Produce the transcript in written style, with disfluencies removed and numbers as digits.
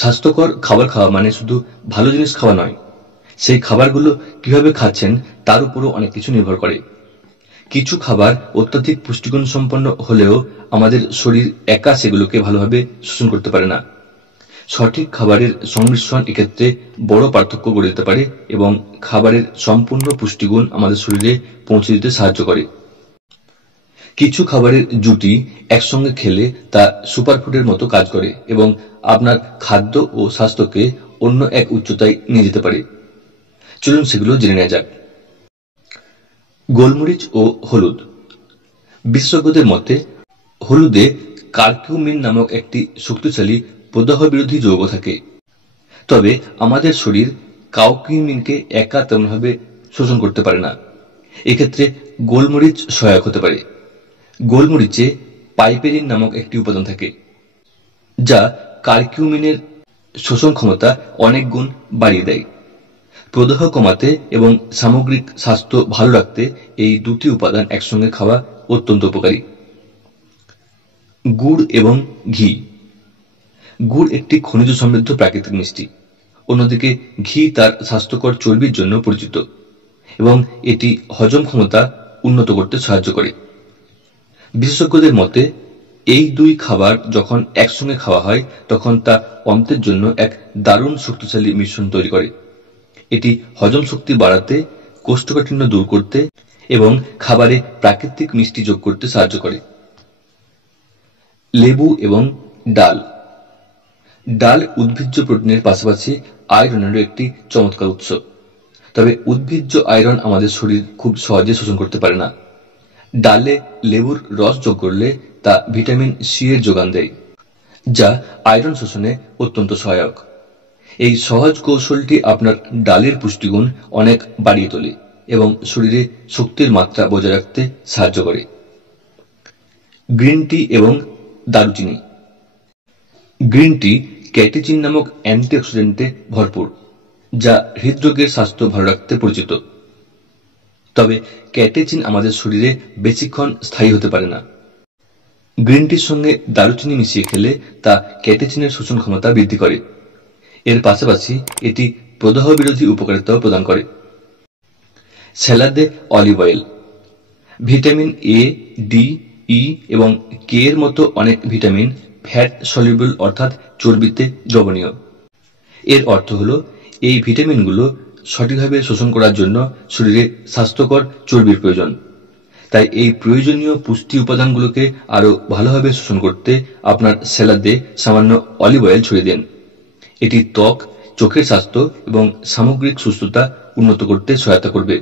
স্বাস্থ্যকর খাবার খাওয়া মানে শুধু ভালো জিনিস খাওয়া নয়, সেই খাবারগুলো কিভাবে খাচ্ছেন তার উপরও অনেক কিছু নির্ভর করে। কিছু খাবার অত্যধিক পুষ্টিগুণ সম্পন্ন হলেও আমাদের শরীর একা সেগুলোকে ভালোভাবে শোষণ করতে পারে না। সঠিক খাবারের সংমিশ্রণ এক্ষেত্রে বড় পার্থক্য গড়ে দিতে পারে এবং খাবারের সম্পূর্ণ পুষ্টিগুণ আমাদের শরীরে পৌঁছে দিতে সাহায্য করে। কিছু খাবারের জুটি একসঙ্গে খেলে তা সুপারফুডের মতো কাজ করে এবং আপনার খাদ্য ও স্বাস্থ্যকে অন্য এক উচ্চতায় নিয়ে যেতে পারে। চলুন সেগুলো জেনে নেওয়া যাক। গোলমরিচ ও হলুদ। বিশেষজ্ঞদের মতে হলুদে কারকিউমিন নামক একটি শক্তিশালী প্রদাহ বিরোধী যৌগ থাকে। তবে আমাদের শরীর কারকিউমিনকে একা তেমনভাবে শোষণ করতে পারে না। এক্ষেত্রে গোলমরিচ সহায়ক হতে পারে। গোলমরিচে পাইপেরিন নামক একটি উপাদান থাকে যা কারকিউমিনের শোষণ ক্ষমতা অনেক গুণ বাড়িয়ে দেয়। প্রদাহ কমাতে এবং সামগ্রিক স্বাস্থ্য ভালো রাখতে এই দুটি উপাদান একসঙ্গে খাওয়া অত্যন্ত উপকারী। গুড় এবং ঘি। গুড় একটি খনিজ সমৃদ্ধ প্রাকৃতিক মিষ্টি। অন্যদিকে ঘি তার স্বাস্থ্যকর চর্বির জন্য পরিচিত এবং এটি হজম ক্ষমতা উন্নত করতে সাহায্য করে। বিশেষজ্ঞদের মতে এই দুই খাবার যখন একসঙ্গে খাওয়া হয় তখন তা অন্ত্রের জন্য এক দারুণ শক্তিশালী মিশ্রণ তৈরি করে। এটি হজম শক্তি বাড়াতে, কোষ্ঠকাঠিন্য দূর করতে এবং খাবারে প্রাকৃতিক মিষ্টি যোগ করতে সাহায্য করে। লেবু এবং ডাল। ডাল উদ্ভিজ্জ প্রোটিনের পাশাপাশি আয়রনেরও একটি চমৎকার উৎস। তবে উদ্ভিজ্জ আয়রন আমাদের শরীর খুব সহজে শোষণ করতে পারে না। ডালে লেবুর রস যোগ করলে তা ভিটামিন সি এর যোগান দেয়, যা আয়রন শোষণে অত্যন্ত সহায়ক। এই সহজ কৌশলটি আপনার ডালের পুষ্টিগুণ অনেক বাড়িয়ে তোলে এবং শরীরে শক্তির মাত্রা বজায় রাখতে সাহায্য করে। গ্রিন টি এবং দারুচিনি। গ্রিন টি ক্যাটেচিন নামক অ্যান্টিঅক্সিডেন্টে ভরপুর, যা হৃদরোগের স্বাস্থ্য ভালো রাখতে পরিচিত। তবে ক্যাটেচিন আমাদের শরীরে বেশিক্ষণ স্থায়ী হতে পারে না। গ্রিন টির সঙ্গে দারুচিনি মিশিয়ে খেলে তা ক্যাটেচিনের শোষণ ক্ষমতা বৃদ্ধি করে। এর পাশাপাশি এটি প্রদাহ বিরোধী উপকারিতাও প্রদান করে। স্যালাডে olive oil. Vitamin A, D, E এবং কে এর মতো অনেক ভিটামিন ফ্যাট সলিউবল অর্থাৎ চর্বিতে দ্রবণীয়। এর অর্থ হল এই ভিটামিনগুলো সঠিকভাবে শোষণ করার জন্য শরীরে স্বাস্থ্যকর চর্বির প্রয়োজন। তাই এই প্রয়োজনীয় পুষ্টি উপাদানগুলোকে আরো ভালোভাবে শোষণ করতে আপনার স্যালাডে সামান্য অলিভ অয়েল ছড়িয়ে দিন। এটি ত্বক, চোখের স্বাস্থ্য এবং সামগ্রিক সুস্থতা উন্নত করতে সহায়তা করবে।